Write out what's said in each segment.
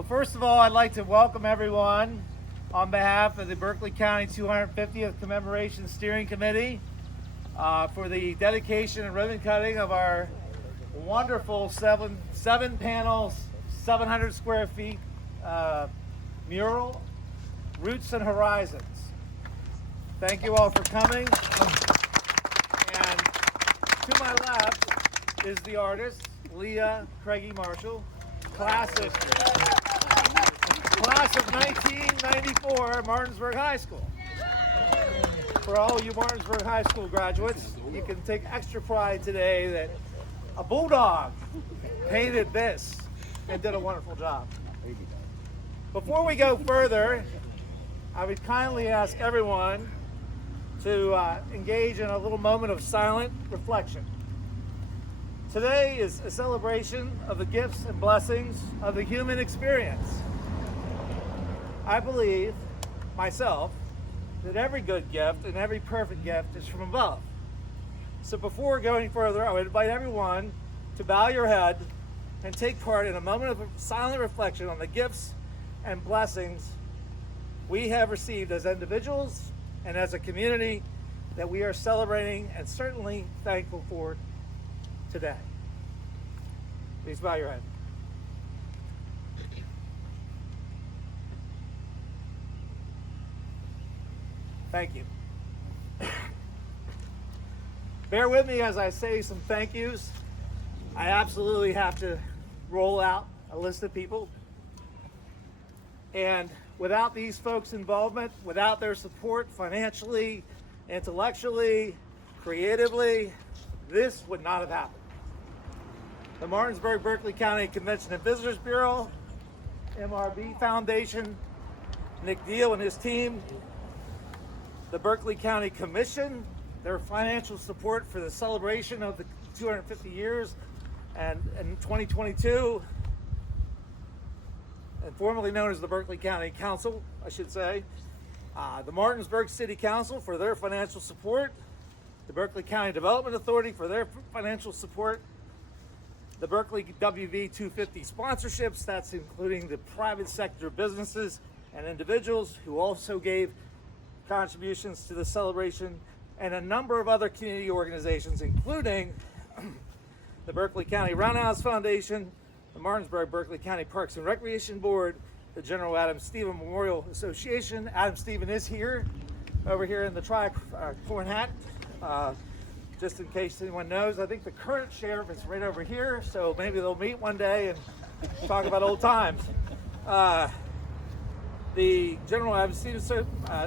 Well, first of all, I'd like to welcome everyone on behalf of the Berkeley County 250th Commemoration Steering Committee for the dedication and ribbon cutting of our wonderful seven panels, 700 square feet mural, Roots and Horizons. Thank you all for coming. And to my left is the artist, Lea Craigie-Marshall, class of 1994, Martinsburg High School. For all you Martinsburg High School graduates, you can take extra pride today that a bulldog painted this and did a wonderful job. Before we go further, I would kindly ask everyone to engage in a little moment of silent reflection. Today is a celebration of the gifts and blessings of the human experience. I believe, myself, that every good gift and every perfect gift is from above. So before going further, I would invite everyone to bow your head and take part in a moment of silent reflection on the gifts and blessings we have received as individuals and as a community that we are celebrating and certainly thankful for today. Please bow your head. Thank you. Bear with me as I say some thank yous. I absolutely have to roll out a list of people. And without these folks' involvement, without their support financially, intellectually, creatively, this would not have happened. The Martinsburg Berkeley County Convention and Visitors Bureau, MRB Foundation, Nick Deal and his team, the Berkeley County Commission, their financial support for the celebration of the 250 years, and in 2022, and formerly known as the Berkeley County Council, I should say, the Martinsburg City Council for their financial support, the Berkeley County Development Authority for their financial support, the BerkeleyWV250 sponsorships, that's including the private sector businesses and individuals who also gave contributions to the celebration, and a number of other community organizations, including the Berkeley County Roundhouse Foundation, the Martinsburg Berkeley County Parks and Recreation Board, the General Adam Stephen Memorial Association. Adam Stephen is here, over here in the tricorn hat. Just in case anyone knows, I think the current sheriff is right over here, so maybe they'll meet one day and talk about old times. The General Adam Stephen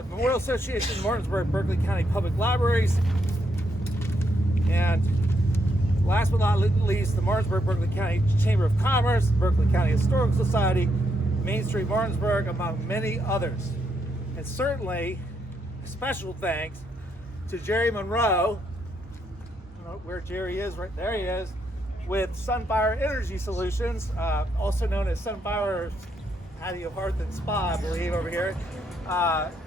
Memorial Association, Martinsburg Berkeley County Public Libraries, and last but not least, the Martinsburg Berkeley County Chamber of Commerce, the Berkeley County Historical Society, Main Street Martinsburg, among many others. And certainly, special thanks to Jerry Monroe, I don't know where Jerry is, right there he is, with Sunfire Energy Solutions, also known as Sunfire Patio Hearth and Spa, I believe, over here.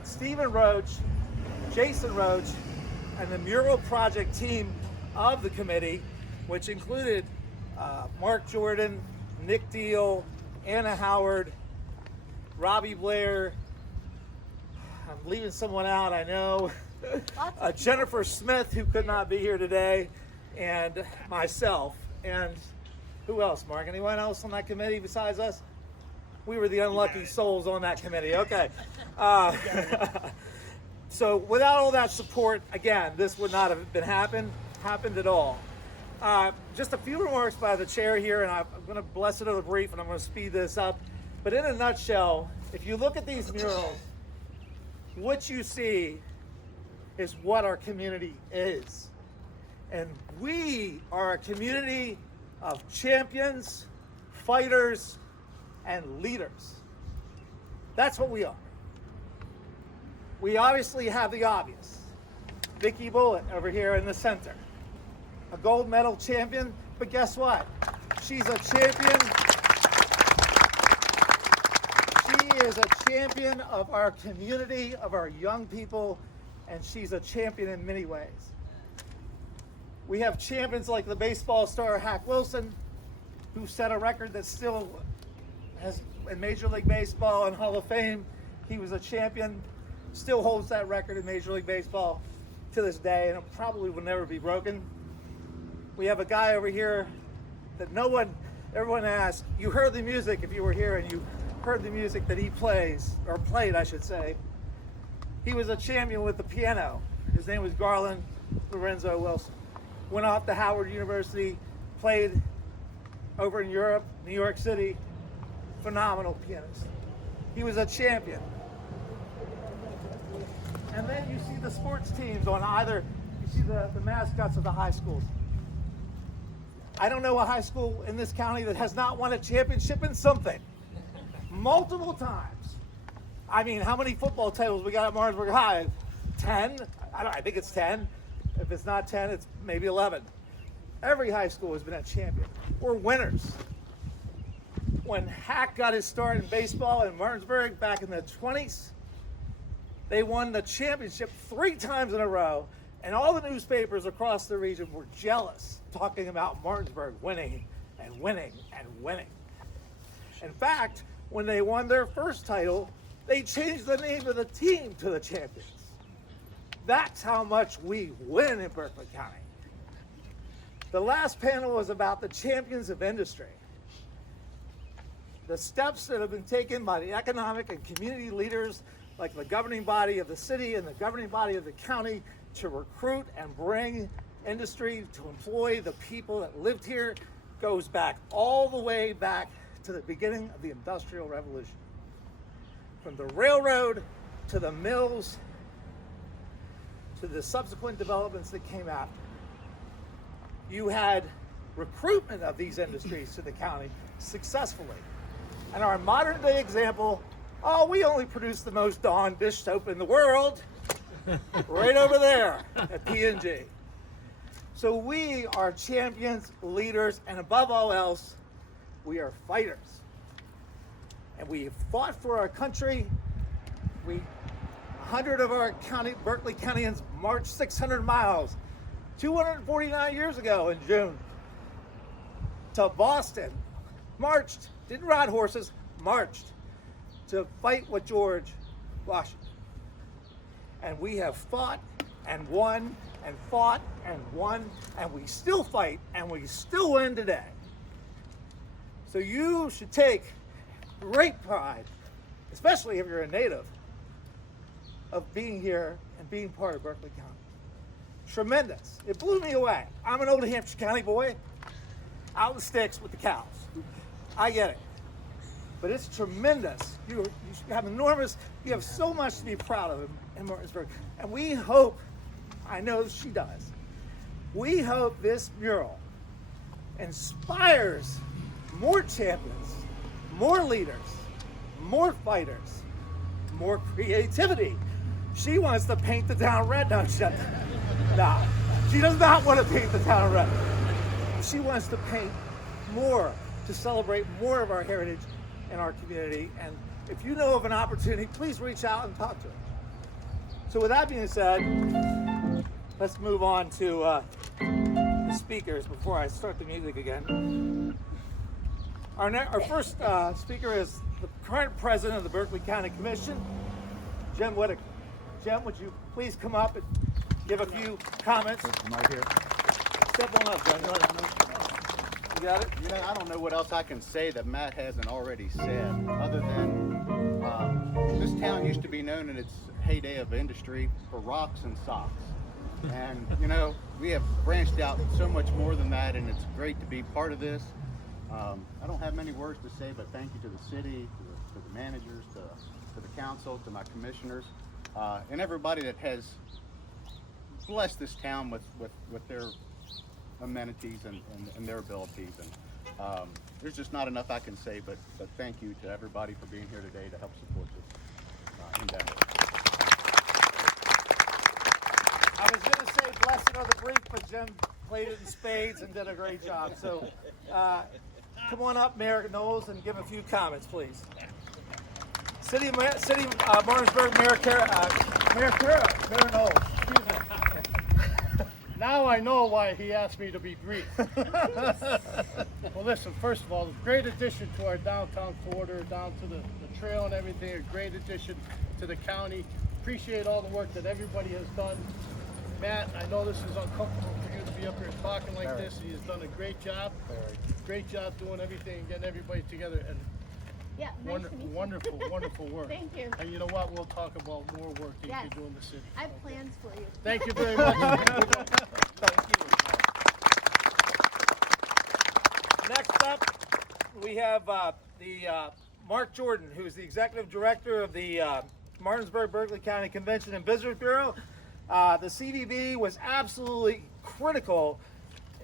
Stephen Roach, Jason Roach, and the Mural Project team of the committee, which included Mark Jordan, Nick Deal, Anna Howard, Robbie Blair, I'm leaving someone out, I know, Jennifer Smith, who could not be here today, and myself. And who else, Mark? Anyone else on that committee besides us? We were the unlucky souls on that committee. Okay. So without all that support, again, this would not have happened at all. Just a few remarks by the chair here, and I'm going to bless it in a brief, and I'm going to speed this up. But in a nutshell, if you look at these murals, what you see is what our community is. And we are a community of champions, fighters, and leaders. That's what we are. We obviously have the obvious. Vicky Bullett over here in the center. A gold medal champion, but guess what? She's a champion. She is a champion of our community, of our young people, and she's a champion in many ways. We have champions like the baseball star Hack Wilson, who set a record that's still has in Major League Baseball and Hall of Fame. He was a champion, still holds that record in Major League Baseball to this day, and it probably will never be broken. We have a guy over here that everyone asks, you heard the music if you were here and you heard the music that he plays, or played I should say. He was a champion with the piano. His name was Garland Lorenzo Wilson. Went off to Howard University, played over in Europe, New York City. Phenomenal pianist. He was a champion. And then you see the sports teams on either, you see the mascots of the high schools. I don't know a high school in this county that has not won a championship in something. Multiple times. I mean, how many football titles we got at Martinsburg High? 10? I think it's 10. If it's not 10, it's maybe 11. Every high school has been a champion. We're winners. When Hack got his start in baseball in Martinsburg back in the 20s, they won the championship 3 times in a row, and all the newspapers across the region were jealous, talking about Martinsburg winning and winning and winning. In fact, when they won their first title, they changed the name of the team to the Champions. That's how much we win in Berkeley County. The last panel was about the champions of industry. The steps that have been taken by the economic and community leaders, like the governing body of the city and the governing body of the county, to recruit and bring industry to employ the people that lived here, goes back all the way back to the beginning of the Industrial Revolution. From the railroad to the mills to the subsequent developments that came after. You had recruitment of these industries to the county successfully. And our modern day example, we only produce the most Dawn dish soap in the world, right over there at P&G. So we are champions, leaders, and above all else, we are fighters. And we have fought for our country. 100 of our Berkeley Countyans marched 600 miles 249 years ago in June to Boston. Marched, didn't ride horses, marched to fight with George Washington. And we have fought and won and fought and won, and we still fight and we still win today. So you should take great pride, especially if you're a native, of being here and being part of Berkeley County. Tremendous. It blew me away. I'm an old Hampshire County boy, out in the sticks with the cows. I get it. But it's tremendous. You have so much to be proud of in Martinsburg. And we hope, I know she does, we hope this mural inspires more champions, more leaders, more fighters, more creativity. She wants to paint the town red. No, she does not want to paint the town red. She wants to paint more, to celebrate more of our heritage in our community. And if you know of an opportunity, please reach out and talk to her. So with that being said, let's move on to the speakers before I start the music again. Our first speaker is the current president of the Berkeley County Commission, Jim Whitaker. Jim, would you please come up and give a few comments? I'm right here. Step on up, Jim. You got it? You know, I don't know what else I can say that Matt hasn't already said, other than this town used to be known in its heyday of industry for rocks and socks. And, you know, we have branched out so much more than that, and it's great to be part of this. I don't have many words to say, but thank you to the city, to the managers, to the council, to my commissioners, and everybody that has blessed this town with their amenities and their abilities. And there's just not enough I can say, but thank you to everybody for being here today to help support this endeavor. I was going to say blessed are the brief, but Jim played it in spades and did a great job. So come on up, Mayor Knowles, and give a few comments, please. City of Martinsburg, Mayor Knowles, excuse me. Now I know why he asked me to be brief. Well, listen, first of all, a great addition to our downtown corridor, down to the trail and everything, a great addition to the county. Appreciate all the work that everybody has done. Matt, I know this is uncomfortable for you to be up here talking like this. He has done a great job. Great job doing everything and getting everybody together. And Yeah, nice to meet you. wonderful, wonderful work. Thank you. And you know what? We'll talk about more work that Yes. you do in the city. I have plans for you. Thank you very much. Next up, we have Mark Jordan, who's the executive director of the Martinsburg Berkeley County Convention and Visitors Bureau. The CVB was absolutely critical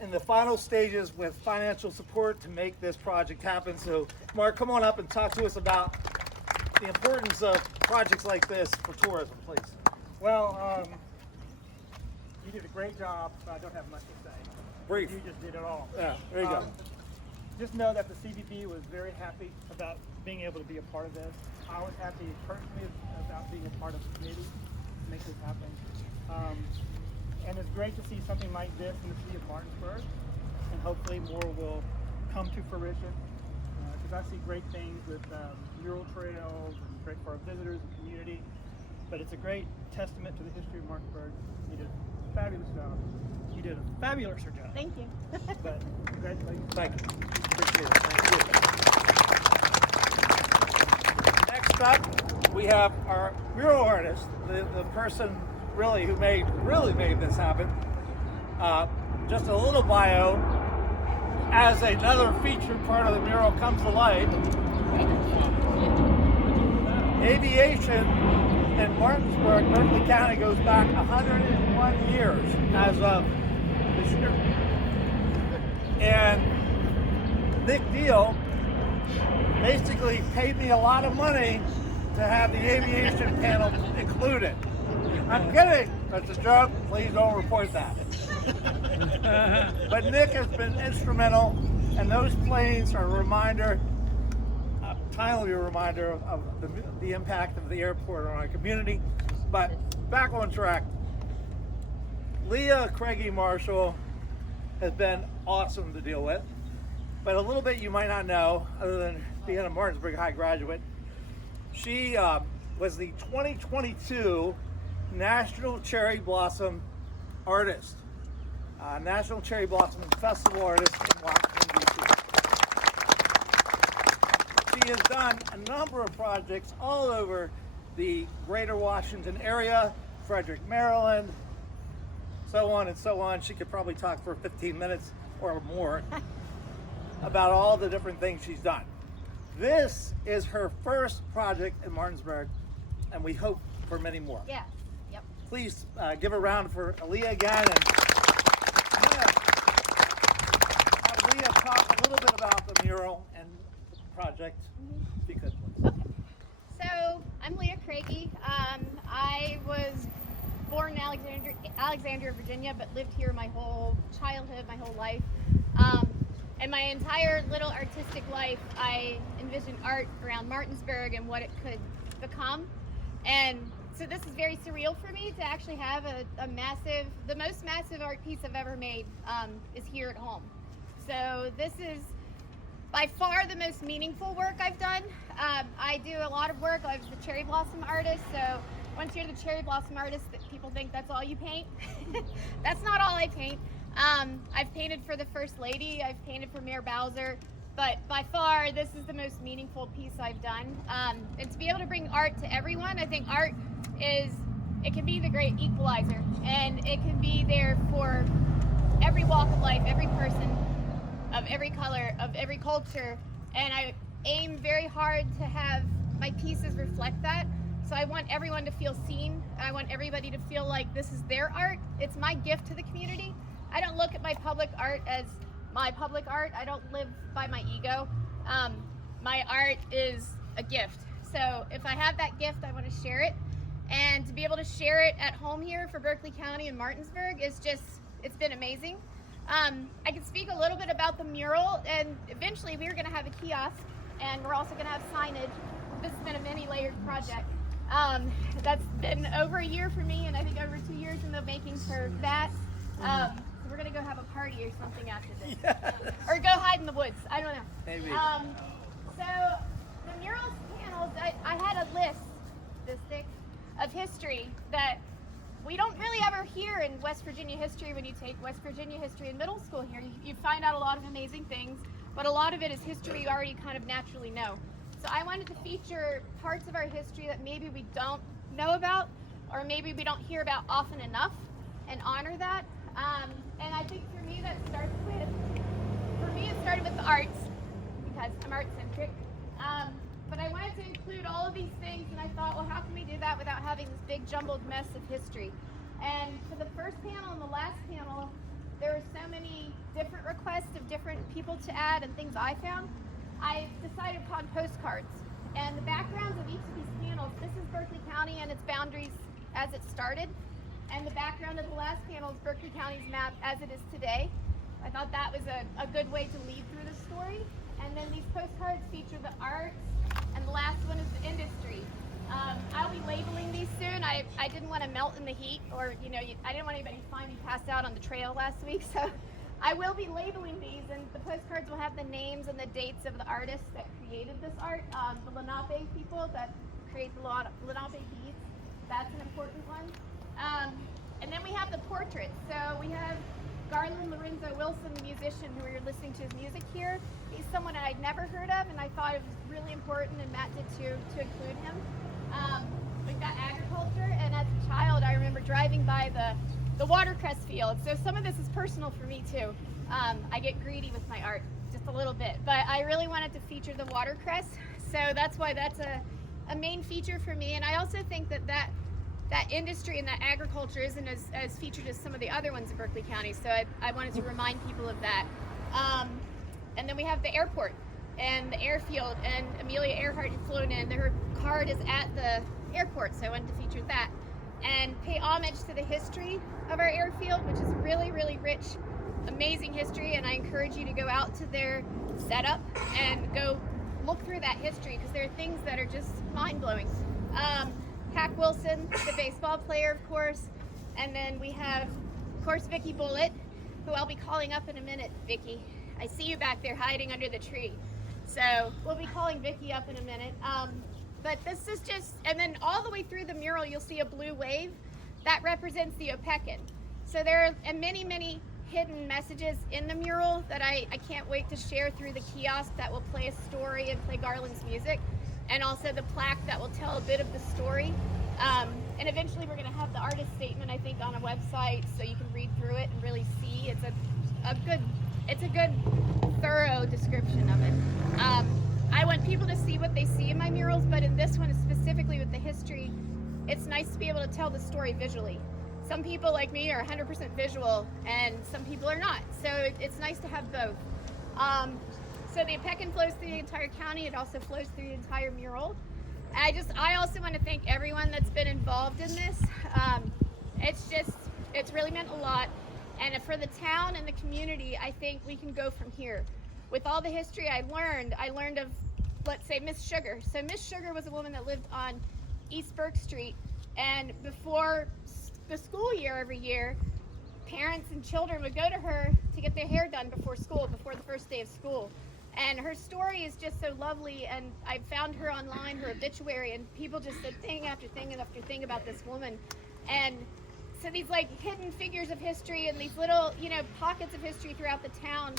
in the final stages with financial support to make this project happen. So, Mark, come on up and talk to us about the importance of projects like this for tourism, please. Well, you did a great job. I don't have much to say. Brief. You just did it all. Yeah, there you go. Just know that the CVB was very happy about being able to be a part of this. I was happy personally about being a part of the committee to make this happen. And it's great to see something like this in the city of Martinsburg, and hopefully more will come to fruition. Because I see great things with mural trails and great for our visitors and community. But it's a great testament to the history of Martinsburg. You did a fabulous job. You did a fabulous job. Thank you. But congratulations. Thank you. Appreciate it. Thank you. Next up, we have our mural artist, the person really who made this happen. Just a little bio. As another featured part of the mural comes to life, Aviation in Martinsburg, Berkeley County goes back 101 years as of this year. And Nick Deal basically paid me a lot of money to have the aviation panel included. I'm kidding. That's a joke. Please don't report that. But Nick has been instrumental, and those planes are a reminder, a timely reminder of the impact of the airport on our community. But back on track. Lea Craigie-Marshall has been awesome to deal with. But a little bit you might not know, other than being a Martinsburg High graduate, she was the 2022 National Cherry Blossom Artist, National Cherry Blossom Festival Artist in Washington, D.C. She has done a number of projects all over the greater Washington area, Frederick, Maryland, so on and so on. She could probably talk for 15 minutes or more about all the different things she's done. This is her first project in Martinsburg, and we hope for many more. Yeah. Yep. Please give a round for Lea again. And I'm going to have Lea talk a little bit about the mural and the project, if you could, please. Okay. So I'm Lea Craigie. I was born in Alexandria, Virginia, but lived here my whole childhood, my whole life. And my entire little artistic life, I envisioned art around Martinsburg and what it could become. And so this is very surreal for me to actually have the most massive art piece I've ever made is here at home. So this is by far the most meaningful work I've done. I do a lot of work. I was the cherry blossom artist. So once you're the cherry blossom artist, people think that's all you paint. That's not all I paint. I've painted for the First Lady, I've painted for Mayor Bowser, but by far this is the most meaningful piece I've done. And to be able to bring art to everyone, I think art it can be the great equalizer, and it can be there for every walk of life, every person, of every color, of every culture, and I aim very hard to have my pieces reflect that. So I want everyone to feel seen. I want everybody to feel like this is their art. It's my gift to the community. I don't look at my public art as my public art. I don't live by my ego. My art is a gift. So if I have that gift, I want to share it. And to be able to share it at home here for Berkeley County and Martinsburg is just, it's been amazing. I can speak a little bit about the mural, and eventually we're going to have a kiosk, and we're also going to have signage. This has been a many layered project. That's been over a year for me, and I think over 2 years in the making for that. So we're gonna go have a party or something after this, or go hide in the woods. I don't know. Maybe. So the murals panels, I had a list this thick of history that we don't really ever hear in West Virginia history. When you take West Virginia history in middle school here, you find out a lot of amazing things, but a lot of it is history you already kind of naturally know. So I wanted to feature parts of our history that maybe we don't know about, or maybe we don't hear about often enough, and honor that. And I think for me it started with the arts, because I'm art-centric. But I wanted to include all of these things, and I thought, well, how can we do that without having this big jumbled mess of history? And for the first panel and the last panel, there were so many different requests of different people to add and things I found. I decided upon postcards. And the backgrounds of each of these panels, this is Berkeley County and its boundaries as it started. And the background of the last panel is Berkeley County's map as it is today. I thought that was a good way to lead through the story. And then these postcards feature the arts, and the last one is the industry. I'll be labeling these soon. I didn't want to melt in the heat, or I didn't want anybody to find me passed out on the trail last week, so I will be labeling these, and the postcards will have the names and the dates of the artists that created this art. The Lenape people that create the Lenape beads, that's an important one. And then we have the portraits. So we have Garland Lorenzo Wilson, the musician who you're listening to his music here. He's someone I'd never heard of, and I thought it was really important, and Matt did too, to include him. We've got agriculture, and as a child I remember driving by the watercress field. So some of this is personal for me too. I get greedy with my art, just a little bit, but I really wanted to feature the watercress, so that's why that's a main feature for me. And I also think that industry and that agriculture isn't as featured as some of the other ones in Berkeley County, so I wanted to remind people of that. And then we have the airport and the airfield, and Amelia Earhart had flown in. Her card is at the airport, so I wanted to feature that. And pay homage to the history of our airfield, which is really, really rich, amazing history, and I encourage you to go out to their setup and go look through that history, because there are things that are just mind-blowing. Hack Wilson, the baseball player, of course, and then we have, of course, Vicky Bullett, who I'll be calling up in a minute. Vicky, I see you back there hiding under the tree, so we'll be calling Vicky up in a minute. But this is just, and then all the way through the mural you'll see a blue wave that represents the Opequon. So there are many, many hidden messages in the mural that I can't wait to share through the kiosk that will play a story and play Garland's music, and also the plaque that will tell a bit of the story. And eventually we're going to have the artist statement, I think, on a website, so you can read through it and really see. It's a good thorough description of it. I want people to see what they see in my murals, but in this one specifically with the history, it's nice to be able to tell the story visually. Some people like me are 100% visual, and some people are not, so it's nice to have both. So the Opequon flows through the entire county. It also flows through the entire mural. I also want to thank everyone that's been involved in this. It's really meant a lot. And for the town and the community, I think we can go from here. With all the history I learned of, let's say, Miss Sugar. So Miss Sugar was a woman that lived on East Burke Street, and before the school year every year, parents and children would go to her to get their hair done before school, before the first day of school. And her story is just so lovely, and I found her online, her obituary, and people just said thing after thing after thing about this woman. And so these like hidden figures of history and these little, pockets of history throughout the town,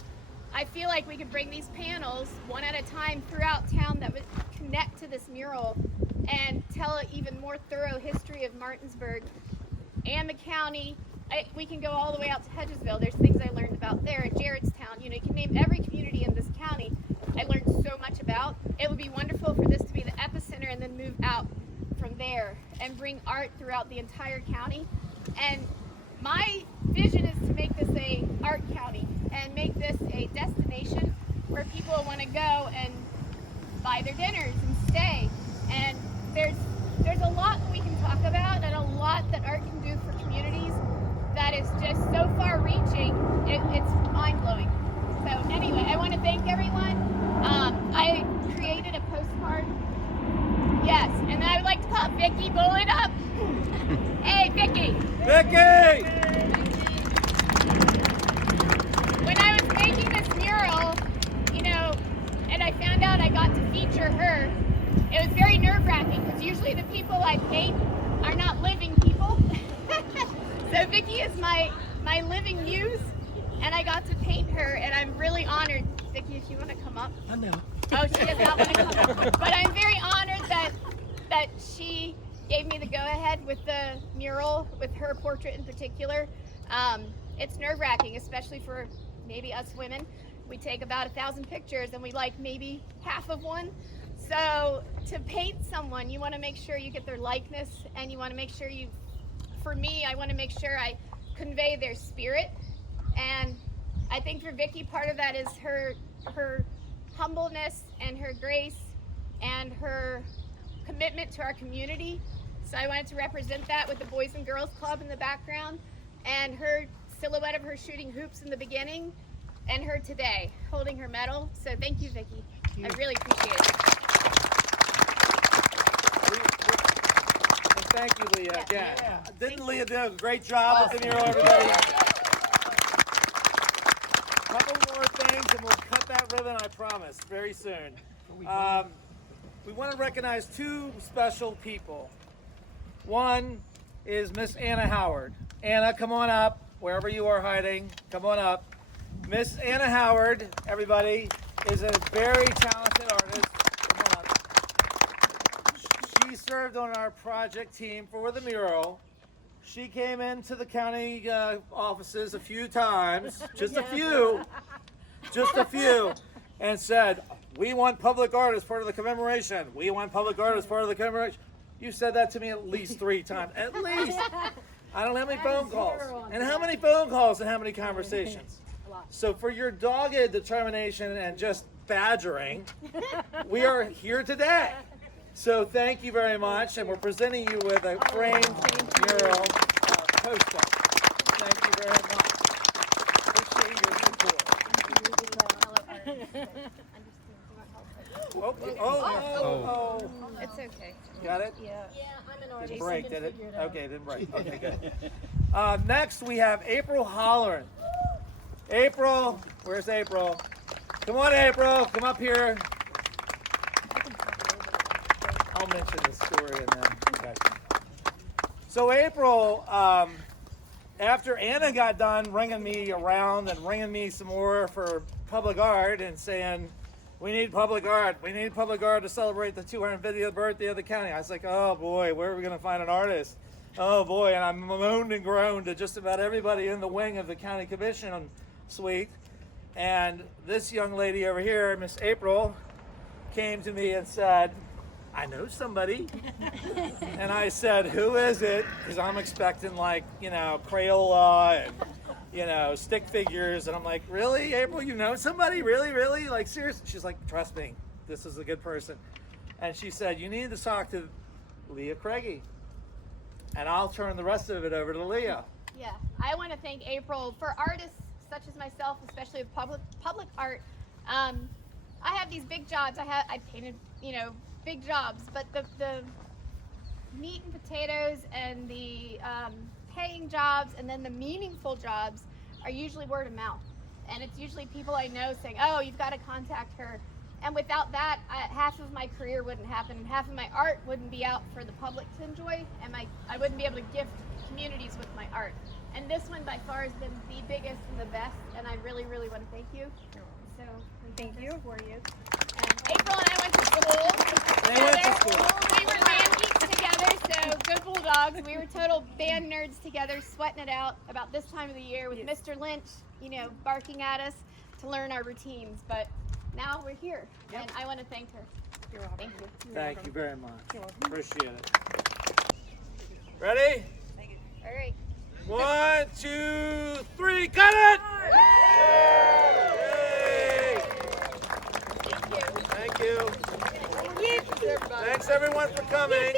I feel like we could bring these panels one at a time throughout town that would connect to this mural and tell an even more thorough history of Martinsburg and the county. We can go all the way out to Hedgesville. There's things I learned about there, at Jarrettstown. You can name every community in this county I learned so much about. It would be wonderful for this to be the epicenter and then move out from there and bring art throughout the entire county. And my vision is to make this a art county and make this a destination where people want to go and buy their dinners and stay. And there's a lot we can talk about, and a lot that art can do for communities that is just so far reaching, it's mind-blowing. So anyway, I want to thank everyone. I created a postcard. Yes, and I would like to call Vicky Bullett up. Hey, Vicky. Vicky! feature her, it was very nerve-wracking because usually the people I paint are not living people. So Vicky is my living muse, and I got to paint her, and I'm really honored. Vicky, if you want to come up. I know. Oh, she does not want to come up. But I'm very honored that she gave me the go-ahead with the mural, with her portrait in particular. It's nerve-wracking, especially for maybe us women. We take about 1,000 pictures and we like maybe half of one. So to paint someone, you want to make sure you get their likeness, and you want to make sure for me, I want to make sure I convey their spirit. And I think for Vicky, part of that is her humbleness and her grace and her commitment to our community. So I wanted to represent that with the Boys and Girls Club in the background, and her silhouette of her shooting hoops in the beginning, and her today holding her medal. So thank you, Vicky. I really appreciate it. And thank you, Lea, again. Yeah. Didn't Lea do a great job with the mural, everybody? Couple more things and we'll cut that ribbon, I promise, very soon. We want to recognize two special people. One is Miss Anna Howard. Anna, come on up, wherever you are hiding, come on up. Miss Anna Howard, everybody, is a very talented artist. Come on up. She served on our project team for the mural. She came into the county offices a few times, just a few, and said, "We want public art as part of the commemoration. We want public art as part of the commemoration." You said that to me at least 3 times, at least. I don't know how many phone calls, and how many phone calls and how many conversations. So for your dogged determination and just badgering, we are here today. So thank you very much, and we're presenting you with a framed mural poster. Thank you very much. Appreciate your support. Oh. It's okay. Got it? Yeah. Didn't break, did it? Okay, didn't break. Okay, good. Next, we have April Holleran. April, where's April? Come on, April, come up here. I'll mention this story and then. Okay. So April, after Anna got done ringing me around and ringing me some more for public art and saying, we need public art to celebrate the 250th birthday of the county. I was like, oh boy, where are we going to find an artist? Oh boy, and I moaned and groaned to just about everybody in the wing of the county commission suite. And this young lady over here, Miss April, came to me and said, I know somebody. And I said, who is it? Because I'm expecting like, Crayola and, stick figures. And I'm like, really, April, you know somebody? Really? Like, seriously? She's like, trust me, this is a good person. And she said, you need to talk to Lea Craigie. And I'll turn the rest of it over to Lea. Yeah, I want to thank April. For artists such as myself, especially with public art, I have these big jobs. I painted, big jobs, but the meat and potatoes and the paying jobs and then the meaningful jobs are usually word of mouth. And it's usually people I know saying, oh, you've got to contact her. And without that, half of my career wouldn't happen, and half of my art wouldn't be out for the public to enjoy, and I wouldn't be able to gift communities with my art. And this one by far has been the biggest and the best, and I really, really want to thank you. So thank you for you. And April and I went to school. They went to school. We were band geeks together, so go Bulldogs. We were total band nerds together, sweating it out about this time of the year with Mr. Lynch, barking at us to learn our routines. But now we're here, and I want to thank her. You're welcome. Thank you. Thank you very much. You're welcome. Appreciate it. Ready? All right. 1, 2, 3, cut it! Yay! Thank you. Thank you. Thanks, everybody. Thanks everyone for coming.